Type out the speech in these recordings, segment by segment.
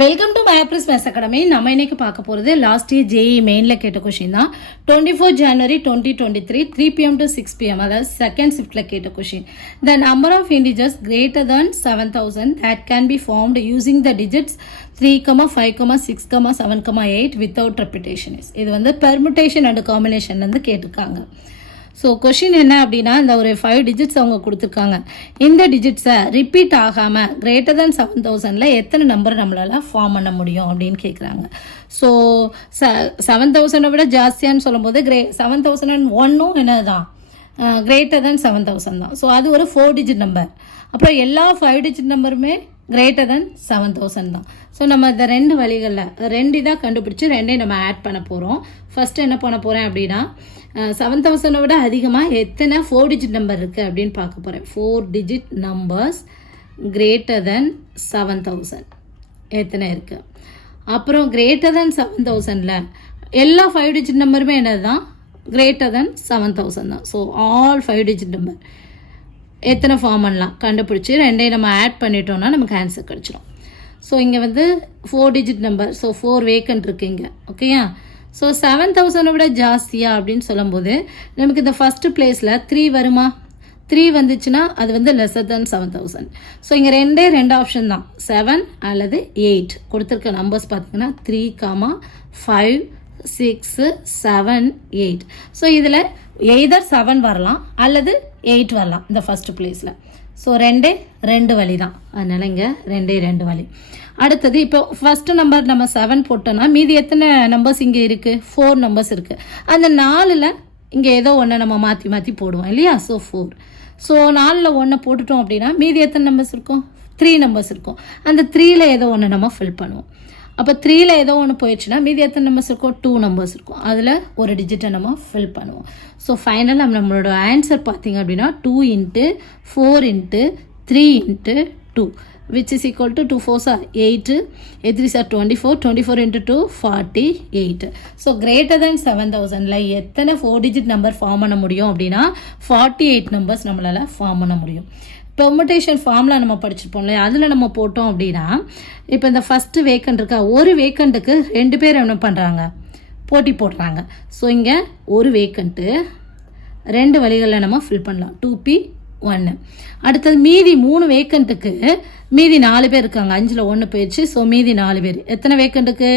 Welcome to மேப்ரிஸ் maths academy. நம்ம இன்னைக்கு பார்க்க போகிறது லாஸ்ட் இயர் ஜேஇ மெயினில் கேட்ட கொஷின் தான். 24 January 2023 3 PM to 6 PM அதாவது செகண்ட் ஷிஃப்டில் கேட்ட question. The number of integers greater than 7000 that can be formed using the digits 3, 5, 6, 7, 8 without repetition. இது வந்து பெர்முட்டேஷன் அண்ட் காம்பினேஷன் வந்து கேட்டிருக்காங்க. ஸோ கொஷின் என்ன அப்படின்னா, இந்த ஒரு 5 டிஜிட்ஸ் அவங்க கொடுத்துருக்காங்க. இந்த டிஜிட்ஸை ரிப்பீட் ஆகாமல் கிரேட்டர் தென் 7000 எத்தனை நம்பர் நம்மளால் ஃபார்ம் பண்ண முடியும் அப்படின்னு கேட்குறாங்க. ஸோ 7000 விட ஜாஸ்தியான்னு சொல்லும்போது 7001 என்னது தான் கிரேட்டர் தென் 7000 தான். ஸோ அது ஒரு 4 டிஜிட் நம்பர். அப்புறம் எல்லா 5 டிஜிட் நம்பருமே கிரேட்டர் தென் 7000 தான். ஸோ நம்ம இந்த ரெண்டு வழிகளில் ரெண்டு இதாக கண்டுபிடிச்சி ரெண்டையும் நம்ம ஆட் பண்ண போகிறோம். ஃபஸ்ட்டு என்ன பண்ண போகிறேன் அப்படின்னா, 7000 விட அதிகமாக எத்தனை 4 டிஜிட் நம்பர் இருக்குது அப்படின்னு பார்க்க போகிறேன். 4 டிஜிட் நம்பர்ஸ் கிரேட்டர் தென் 7000 எத்தனை இருக்குது. அப்புறம் கிரேட்டர் தென் 7000ல் எல்லா 5 டிஜிட் நம்பருமே என்னது தான் கிரேட்டர் தென் 7000 தான். ஸோ ஆல் 5 டிஜிட் நம்பர் எத்தனை ஃபார்ம் பண்ணலாம் கண்டுபிடிச்சி ரெண்டையும் நம்ம ஆட் பண்ணிட்டோம்னா நமக்கு ஆன்சர் கிடச்சிடும். ஸோ இங்கே வந்து 4 டிஜிட் நம்பர், ஸோ 4 வேக்கன்ட் இருக்குது இங்கே. ஓகேயா? ஸோ 7000 விட ஜாஸ்தியா அப்படின்னு சொல்லும்போது நமக்கு இந்த ஃபஸ்ட்டு பிளேஸில் 3 வருமா? 3 வந்துச்சுன்னா அது வந்து லெஸர் தென் 7000. ஸோ இங்கே ரெண்டு ஆப்ஷன் தான், 7 அல்லது 8 கொடுத்துருக்க நம்பர்ஸ் பார்த்திங்கன்னா 3, 5, 6, 7, 8. ஸோ இதில் எய்தர் 7 வரலாம் அல்லது 8 வரலாம் இந்த ஃபஸ்ட்டு பிளேஸில். ஸோ ரெண்டு வழி தான், அதனால் இங்கே ரெண்டு வழி. அடுத்தது இப்போ ஃபஸ்ட்டு நம்பர் நம்ம 7 போட்டோன்னா மீதி எத்தனை நம்பர்ஸ் இங்கே இருக்குது? 4 நம்பர்ஸ் இருக்குது. அந்த 4ல் இங்கே ஏதோ ஒன்று நம்ம மாற்றி போடுவோம் இல்லையா? ஸோ 4. ஸோ 4ல் 1 போட்டுட்டோம் அப்படின்னா மீதி எத்தனை நம்பர்ஸ் இருக்கும்? 3 நம்பர்ஸ் இருக்கும். அந்த 3ல் ஏதோ ஒன்று நம்ம ஃபில் பண்ணுவோம். அப்போ 3ல் ஏதோ ஒன்று போயிடுச்சுன்னா மீதி எத்தனை நம்பர்ஸ் இருக்கும்? 2 நம்பர்ஸ் இருக்கும். அதில் ஒரு டிஜிட்டை நம்ம ஃபில் பண்ணுவோம். ஸோ ஃபைனலாக நம்மளோட ஆன்சர் பார்த்திங்க அப்படின்னா 2 × 4 × 3 × 2 which is equal to 2 4s are 8, 8 3s are 24, 24 × 2 48. So greater than 7000ல் எத்தனை 4 டிஜிட் நம்பர் ஃபார்ம் பண்ண முடியும் அப்படின்னா 48 நம்பர்ஸ் நம்மளால் ஃபார்ம் பண்ண முடியும். பெர்முட்டேஷன் ஃபார்முலா நம்ம படிச்சிருப்போம் இல்லையா, அதில் நம்ம போட்டோம் அப்படின்னா இப்போ இந்த ஃபஸ்ட்டு வேக்கண்ட் இருக்கா, ஒரு வேக்கண்ட்டுக்கு 2 பேர் என்ன பண்ணுறாங்க? போட்டி போடுறாங்க. ஸோ இங்கே ஒரு வேக்கண்ட்டு 2 வழிகளில் நம்ம ஃபில் பண்ணலாம், 2P1. அடுத்தது மீதி 3 வேக்கண்ட்டுக்கு மீதி 4 பேர் இருக்காங்க, 5ல் 1 போயிடுச்சு. ஸோ மீதி 4 பேர், எத்தனை வேக்கண்ட்டுக்கு?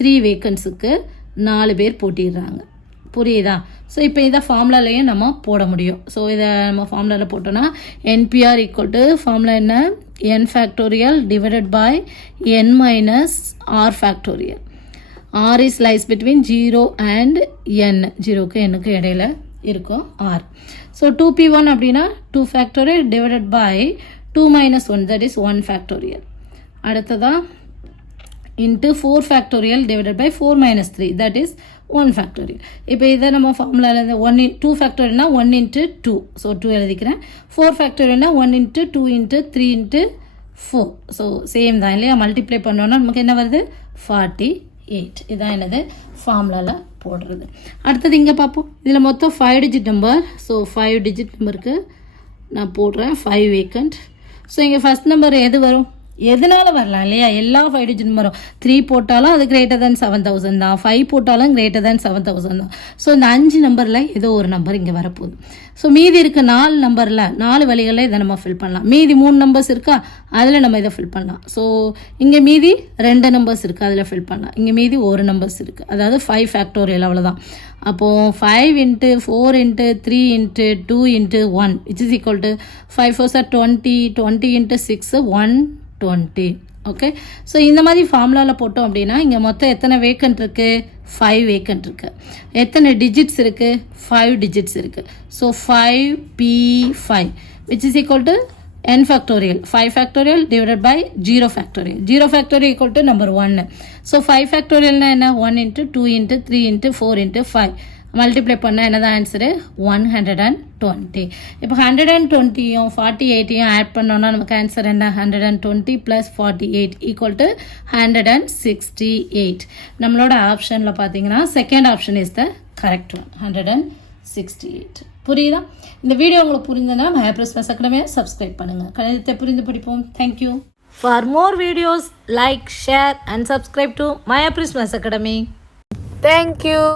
3 வேக்கண்ட்ஸுக்கு 4 பேர் போட்டிடுறாங்க. புரியுதா? ஸோ இப்போ இதை ஃபார்முலாலையும் நம்ம போட முடியும். ஸோ இதை நம்ம ஃபார்முலாவில் போட்டோன்னா NPR ஈக்குவல் டு ஃபார்முலா என்ன? n factorial divided by n minus r factorial. r is lies between 0 and n, 0க்கு n-க்கு இடையில இருக்கும் r. ஸோ 2P1 அப்படின்னா 2 factorial divided by 2 minus 1, that is 1 factorial. அடுத்ததாக into 4 factorial divided by 4 minus 3, that is 1 factorial. இப்போ இதை நம்ம ஃபார்முலாவில் 2 ஃபேக்டோரியல்னா 1 × 2, so 2 எழுதிக்கிறேன். 4 ஃபேக்டோரியல்னா 1 × 2 × 3 × 4. ஸோ சேம் தான் இல்லையா? மல்டிப்ளை பண்ணோன்னா நமக்கு என்ன வருது? 48. இதுதான் என்னது ஃபார்முலாவில் போடுறது. அடுத்தது இங்கே பார்ப்போம். இதில் மொத்தம் 5 டிஜிட் நம்பர். ஸோ 5 டிஜிட் நம்பருக்கு நான் போடுறேன் 5 வேக்கண்ட். ஸோ இங்கே ஃபஸ்ட் நம்பர் எது வரும்? எதனால வரலாம் இல்லையா? எல்லா 5 டிஜிட் நம்பரும் 3 போட்டாலும் அது கிரேட்டர் தென் 7000 தான், 5 போட்டாலும் கிரேட்டர் தென் 7000 தான். ஸோ இந்த 5 நம்பரில் ஏதோ ஒரு நம்பர் இங்கே வரப்போகுது. ஸோ மீதி இருக்க 4 நம்பரில் 4 வழிகளில் இதை நம்ம ஃபில் பண்ணலாம். மீதி 3 நம்பர்ஸ் இருக்கா, அதில் நம்ம இதை ஃபில் பண்ணலாம். ஸோ இங்கே மீதி 2 நம்பர்ஸ் இருக்குது, அதில் ஃபில் பண்ணலாம். இங்கே மீதி 1 நம்பர்ஸ் இருக்குது, அதாவது 5 ஃபேக்டோரியல், அவ்வளோதான். அப்போது 5 × 4 × 3 × 2 × 1 which is equal to 5 4s are 20, 20 × 6 120. Okay. So இந்த மாதிரி ஃபார்முலாவில் போட்டோம் அப்படின்னா இங்கே மொத்தம் எத்தனை வேக்கண்ட் இருக்குது? 5 வேக்கண்ட் இருக்குது. எத்தனை டிஜிட்ஸ் இருக்குது? 5 டிஜிட்ஸ் இருக்குது. So 5P5 which is equal to n factorial, 5 factorial divided by 0 factorial. 0 factorial equal to number 1. So 5 factorial na enna 1 × 2 × 3 × 4 × 5 multiply பண்ணால் என்ன தான் ஆன்சரு? 120. இப்போ 120யும் 48யும் ஆட் பண்ணோன்னா நமக்கு ஆன்சர் என்ன? 120 + 48 ஈக்குவல் டு 168. நம்மளோட ஆப்ஷனில் பார்த்தீங்கன்னா second option is the correct one, 168. புரியுதா? இந்த வீடியோ உங்களுக்கு புரிந்ததுன்னா மேப்ரிஸ் மேத்ஸ் அகாடமியை சப்ஸ்கிரைப் பண்ணுங்கள். கணிதத்தை புரிந்து படிப்போம். Thank you. For more videos, like, share and subscribe to Maya Prismas Academy. Thank you.